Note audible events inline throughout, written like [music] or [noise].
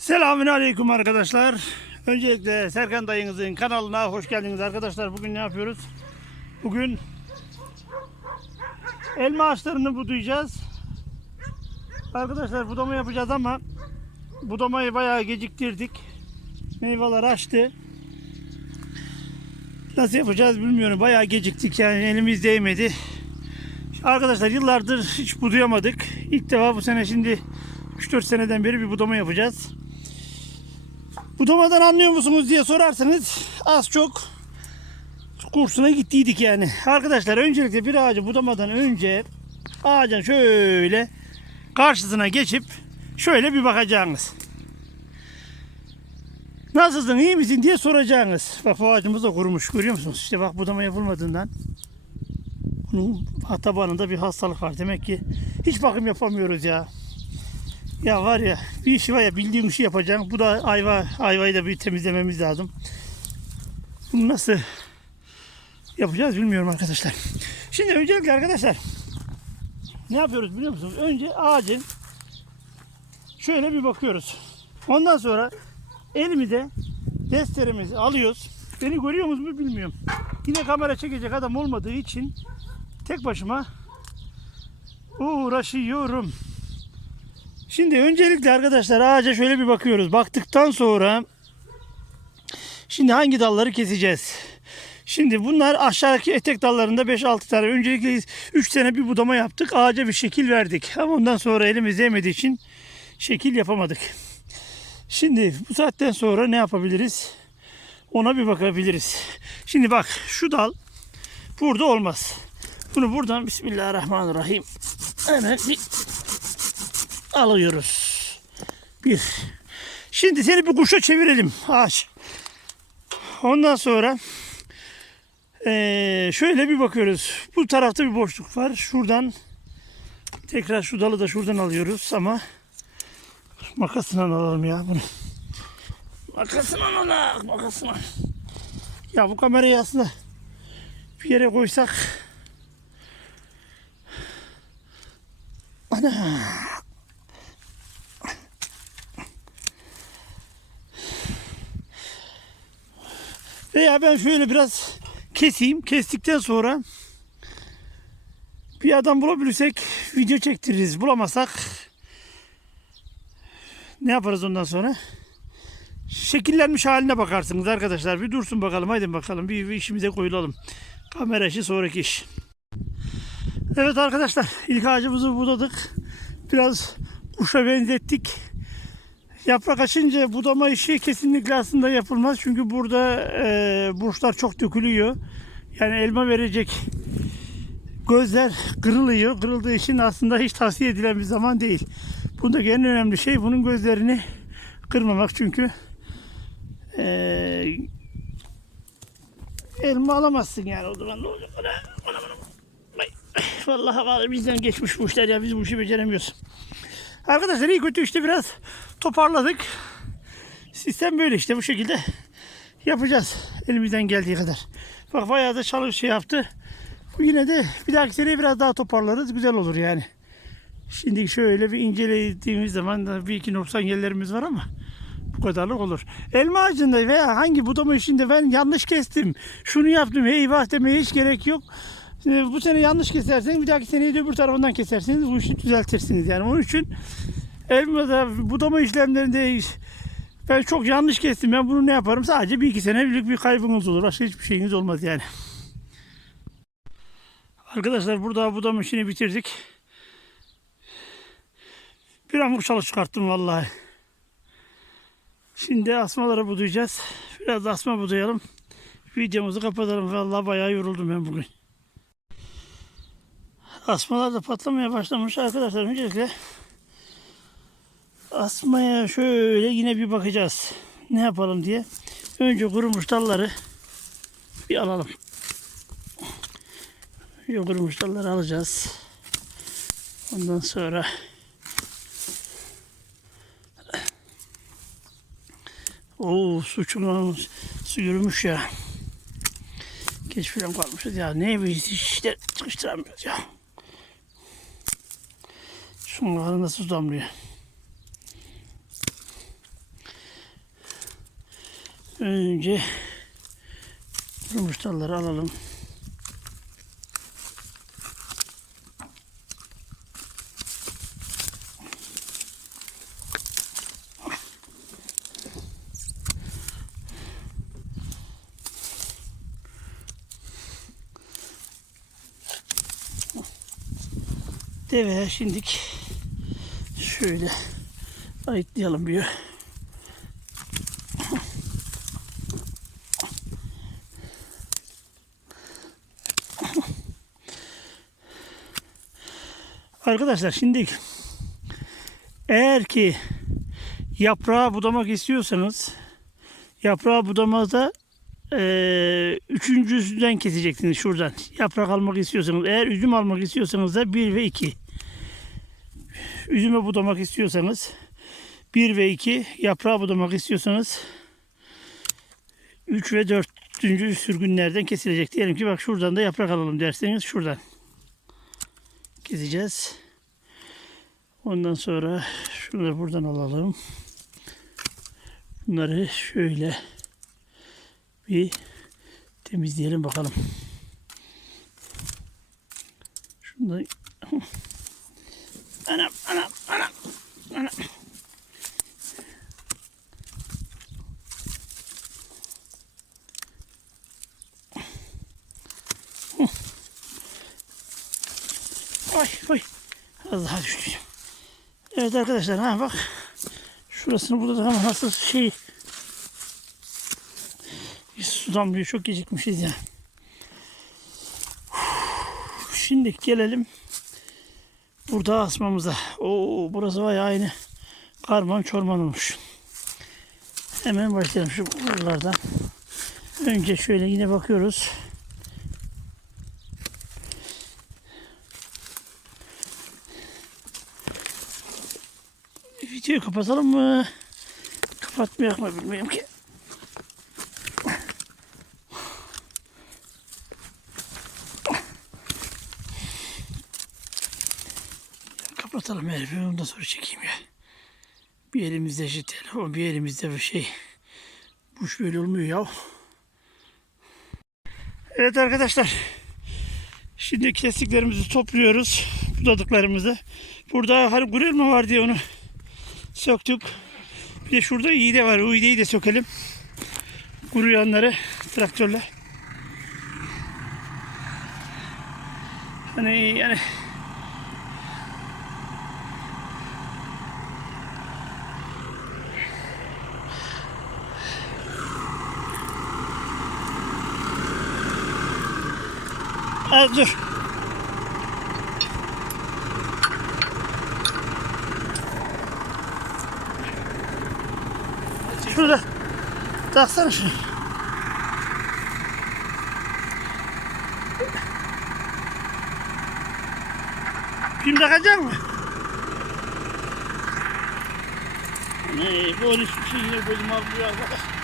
Selamün Aleyküm arkadaşlar. Öncelikle Serkan dayınızın kanalına hoş geldiniz arkadaşlar. Bugün ne yapıyoruz? Bugün elma ağaçlarını budayacağız. Arkadaşlar budama yapacağız ama budamayı bayağı geciktirdik. Meyveler açtı. Nasıl yapacağız bilmiyorum. Bayağı geciktik yani elimiz değmedi. Arkadaşlar yıllardır hiç budayamadık. İlk defa bu sene şimdi 3-4 seneden beri bir budama yapacağız. Budamadan anlıyor musunuz diye sorarsanız az çok kursuna gittiydik yani. Arkadaşlar öncelikle bir ağacı budamadan önce ağacın şöyle karşısına geçip şöyle bir bakacaksınız. Nasılsın iyi misin diye soracaksınız. Bak bu ağacımız da kurumuş görüyor musunuz? İşte bak budama yapılmadığından bunun tabanında bir hastalık var. Demek ki hiç bakım yapamıyoruz ya. Ya var ya bir işi var ya bildiğim işi yapacağım. Bu da ayva ayvayı da bir temizlememiz lazım. Bunu nasıl yapacağız bilmiyorum arkadaşlar. Şimdi öncelikle arkadaşlar ne yapıyoruz biliyor musunuz? Önce ağacın şöyle bir bakıyoruz. Ondan sonra elimize desteremizi alıyoruz. Beni görüyor musunuz bilmiyorum. Yine kamera çekecek adam olmadığı için tek başıma uğraşıyorum. Şimdi öncelikle arkadaşlar ağaca şöyle bir bakıyoruz. Baktıktan sonra şimdi hangi dalları keseceğiz? Şimdi bunlar aşağıdaki etek dallarında 5-6 tane. Öncelikle 3 tane bir budama yaptık. Ağaca bir şekil verdik. Ama ondan sonra elimiz değmediği için şekil yapamadık. Şimdi bu saatten sonra ne yapabiliriz? Ona bir bakabiliriz. Şimdi bak şu dal burada olmaz. Bunu buradan Bismillahirrahmanirrahim hemen bir alıyoruz. Bir. Şimdi seni bir kuşa çevirelim ağaç. Ondan sonra eee, şöyle bir bakıyoruz. Bu tarafta bir boşluk var. Şuradan tekrar şu dalı da şuradan alıyoruz ama makasla alalım ya bunu. Makasla alalım. Makasla. Ya bu kamerayı aslında bir yere koysak Ana. Veya ben şöyle biraz keseyim. Kestikten sonra bir adam bulabilirsek video çektiririz. Bulamazsak ne yaparız ondan sonra? Şekillenmiş haline bakarsınız arkadaşlar. Bir dursun bakalım. Haydi bakalım. Bir, bir işimize koyulalım. Kamera işi sonraki iş. Evet arkadaşlar ilk ağacımızı budadık. Biraz kuşa benzettik. Yaprak açınca budama işi kesinlikle aslında yapılmaz. Çünkü burada e, burçlar çok dökülüyor. Yani elma verecek gözler kırılıyor. Kırıldığı için aslında hiç tavsiye edilen bir zaman değil. Bundaki en önemli şey bunun gözlerini kırmamak. Çünkü e, elma alamazsın yani o zaman ne olacak? Ana, ana. Vay. Vallahi vallahi bizden geçmiş bu işler ya biz bu işi beceremiyoruz. Arkadaşlar iyi kötü işte biraz toparladık. Sistem böyle işte bu şekilde yapacağız elimizden geldiği kadar. Bak bayağı da çalış şey yaptı. Bu yine de bir dahaki seneye biraz daha toparlarız. Güzel olur yani. Şimdi şöyle bir incelediğimiz zaman da bir iki noksan yerlerimiz var ama bu kadarlık olur. Elma ağacında veya hangi budama işinde ben yanlış kestim. Şunu yaptım eyvah demeye hiç gerek yok. Ee, bu sene yanlış keserseniz bir dahaki seneyi de öbür tarafından keserseniz bu işi düzeltirsiniz. Yani onun için elmada budama işlemlerinde ben çok yanlış kestim. Ben bunu ne yaparım? Sadece bir iki senelik bir kaybınız olur. Başka hiçbir şeyiniz olmaz yani. Arkadaşlar burada budama işini bitirdik. Bir amur çalı çıkarttım vallahi. Şimdi asmaları budayacağız. Biraz asma budayalım. Videomuzu kapatalım. Vallahi bayağı yoruldum ben bugün. Asmalar da patlamaya başlamış arkadaşlar. Öncelikle asmaya şöyle yine bir bakacağız. Ne yapalım diye. Önce kurumuş dalları bir alalım. Önce kurumuş dalları alacağız. Ondan sonra Oo su çubuğu su yürümüş ya. Geç falan kalmışız ya. Ne bir işte çıkıştıramıyoruz ya. Şunların nasıl damlıyor. Önce yumurtaları alalım. Deve şimdik şöyle ayıklayalım bir. Arkadaşlar şimdi eğer ki yaprağı budamak istiyorsanız yaprağı budamada eee üçüncüsünden keseceksiniz şuradan. Yaprak almak istiyorsanız eğer üzüm almak istiyorsanız da 1 ve 2. Üzüme budamak istiyorsanız 1 ve 2 yaprağı budamak istiyorsanız 3 ve 4. sürgünlerden kesilecek. Diyelim ki bak şuradan da yaprak alalım derseniz şuradan keseceğiz. Ondan sonra da buradan alalım. Bunları şöyle bir temizleyelim bakalım. Şunu [laughs] anam anam anam anam. Ay ay. Az daha düştüm. Evet arkadaşlar ha bak. Şurasını burada da ama nasıl şey bir su. Çok gecikmişiz ya. Şimdi gelelim burada asmamıza. Oo burası vay aynı karman çorman olmuş. Hemen başlayalım şu buralardan. Önce şöyle yine bakıyoruz. Videoyu kapatalım mı? Kapatmayak mı bilmiyorum ki. Kapatalım herifi ondan sonra çekeyim ya. Bir elimizde şu telefon bir elimizde bir şey. Bu iş böyle olmuyor ya. Evet arkadaşlar. Şimdi kestiklerimizi topluyoruz. Budadıklarımızı. Burada hani gurel mi var diye onu söktük. Bir de şurada iğde var. O de sökelim. Kuruyanları traktörle. Hani yani Az dur. Şurada. Taksana şunu. Kim takacak mı? Ne, bu onu şu şey yine gözüm alıyor arkadaş.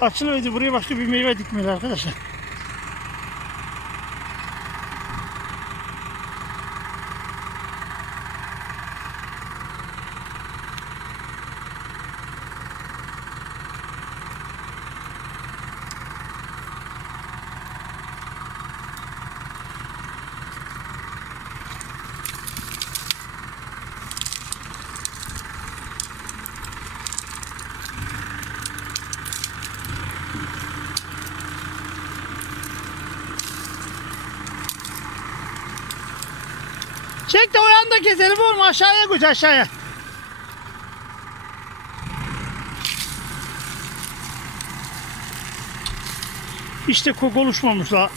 Açılıyordu buraya başka bir meyve dikmeli arkadaşlar. Çek de o yanda keselim oğlum aşağıya koş aşağıya. İşte kok oluşmamış la.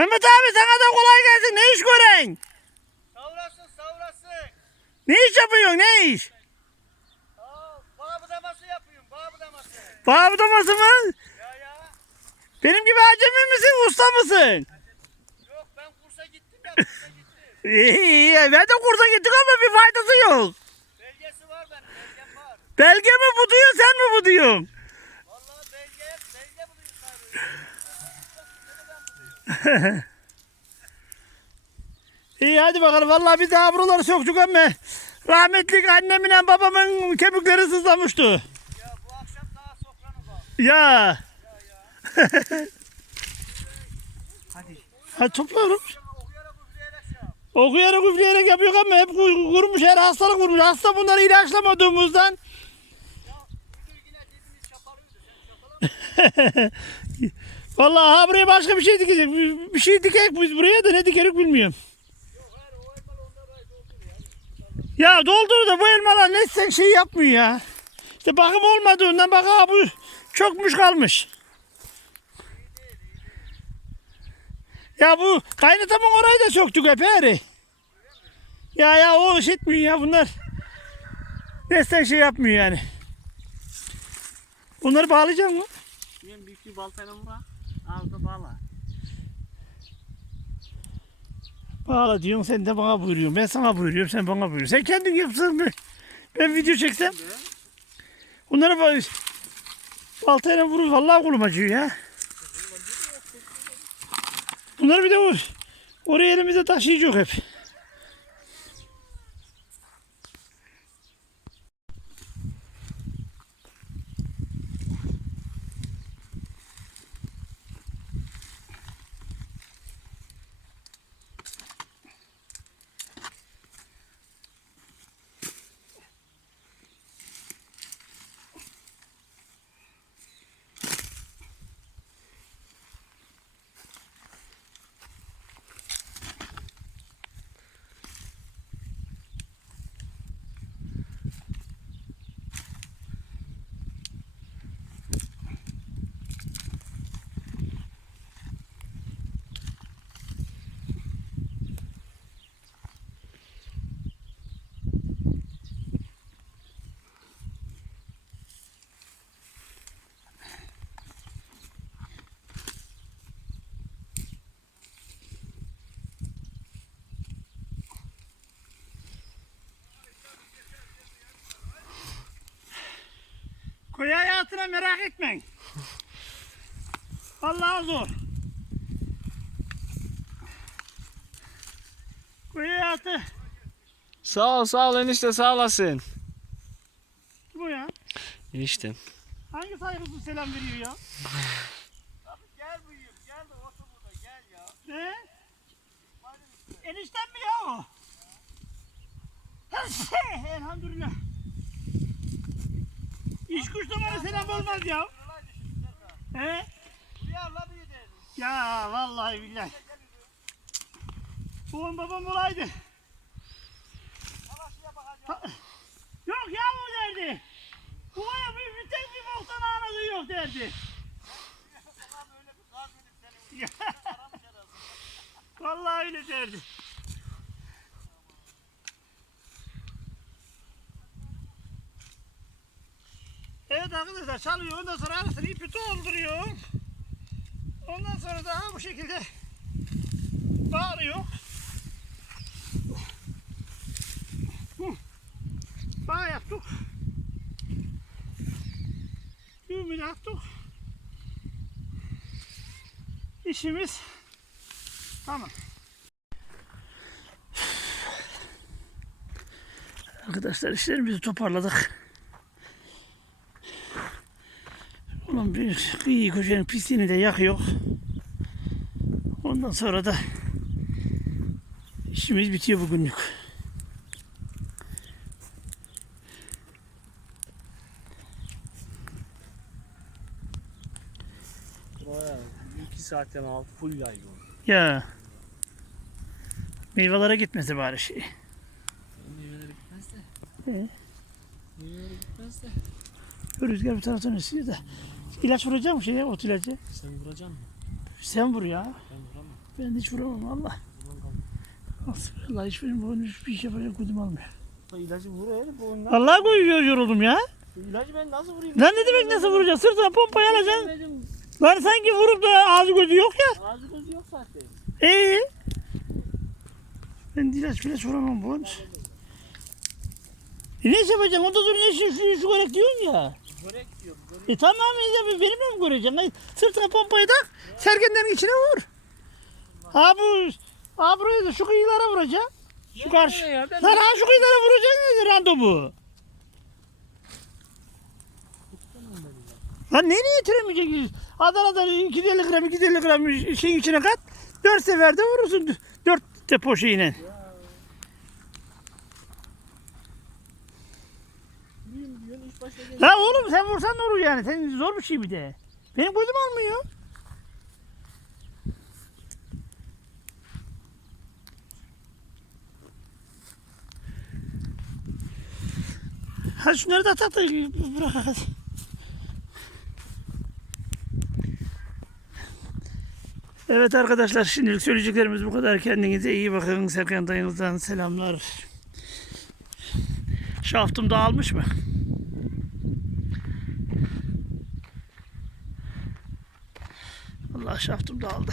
Mehmet abi sana da kolay gelsin. Ne iş gören? Ne iş yapıyorsun ne iş? Bağ budaması yapıyorum, bağ budaması. Bağ budaması mı? Ya ya. Benim gibi acemi misin usta mısın? Yok ben kursa gittim ya, kursa gittim. [laughs] İyi iyi ben de kursa gittim ama bir faydası yok. Belgesi var benim, belgem var. Belge mi bu diyor sen mi bu diyorsun? Vallahi belge, belge buluyor sadece. [laughs] İyi hadi bakalım vallahi bir daha buraları söktük ama rahmetlik annemin babamın kemikleri sızlamıştı. Ya bu akşam daha sofranı bak. Ya. [laughs] Hadi. Hadi topluyorum. Okuyarak üfleyerek şey. Okuyarak üfleyerek yapıyor ama hep kur- kurmuş her hastalık kurmuş. Hasta bunları ilaçlamadığımızdan Ya [laughs] Vallahi ha buraya başka bir şey dikecek. Bir şey dikek biz buraya da ne dikerik bilmiyorum. Ya. Doldur da bu elmalar ne sen şey yapmıyor ya. İşte bakım olmadığından bak ha bu çokmuş kalmış. Ya bu kaynatamın orayı da söktük heri. Ya ya o işitmiyor ya bunlar. Nesten şey yapmıyor yani. Bunları bağlayacak mı? Benim büyük bir baltayla vura. Aldı bağla. Bağla diyorsun sen de bana buyuruyorsun. Ben sana buyuruyorum sen bana buyuruyorsun. Sen kendin yapsın mı? Ben video çeksem. Bunları bak. Baltayla vurur. Vallahi kolum acıyor ya. Bunları bir de o, oraya elimize taşıyacak hep. Köy hayatına merak etmeyin. Vallahi zor. Köy hayatı Sağ ol sağ ol enişte sağ olasın. bu ya. Enişte. Hangi saygısız selam veriyor ya? Abi gel buyur, gel de otur burada, gel ya. Ne? Enişten mi ya o? Elhamdülillah. İş bana selam olmaz ya. He? Ya vallahi billahi. Oğlum babam olaydı. Yok ya o derdi. Bu ya bir, bir tek bir boktan anladığı yok derdi. [laughs] Vallahi öyle derdi. Evet arkadaşlar çalıyor. Ondan sonra arasını ipi dolduruyor. Ondan sonra daha bu şekilde bağırıyor. Bağ yaptık. Düğümünü attık. İşimiz tamam. Arkadaşlar işlerimizi toparladık. Ulan bir kıyı köşenin pisliğini de yakıyor. Ondan sonra da işimiz bitiyor bugünlük. Baya 2 saatten al full yaygın. Ya. Meyvelere gitmesi bari şey. Meyveleri gitmez de. He. Meyveleri gitmez de. Rüzgar bir taraftan esiyor da. İlaç vuracağım mı şeye ot ilacı? Sen vuracaksın mı? Sen vur ya. Ben vuramam. Ben hiç vuramam valla. Allah hiç benim bu hiçbir iş yapacak güdüm almıyor. İlacı vur öyle bu ondan. Vallahi koyuyor yoruldum ya. Bu ilacı ben nasıl vurayım? Lan ne demek nasıl vuracaksın? Sırtına pompayı alacaksın. Lan sanki vurup da ağzı gözü yok ya. Ağzı gözü yok zaten. Ee? Ben ilaç bile soramam bu. E ne yapacaksın? Ondan sonra ne şu, şu, şu diyorsun ya. Börek diyor. Börek. E tamam ya benimle mi göreceksin? Ay, Sırtına pompayı tak. Sergenlerin içine vur. Ha bu Ha buraya da şu kıyılara vuracaksın. Şu karşı. Ya, ben- Lan ha şu kıyılara vuracaksın dedi randevu. Lan nereye yetiremeyeceksin? Adana'da 250 gram 250 gram şeyin içine kat. 4 seferde vurursun. 4 depo şeyine. Büyüm diyorsun iş başına geliyor. La oğlum sen vursan ne olur yani? Senin zor bir şey bir de. Benim gözüm almıyor. Hadi şunları da at da bırak hadi. Evet arkadaşlar şimdilik söyleyeceklerimiz bu kadar. Kendinize iyi bakın. Serkan dayınızdan selamlar. Şaftım dağılmış mı? Allah şaftım dağıldı.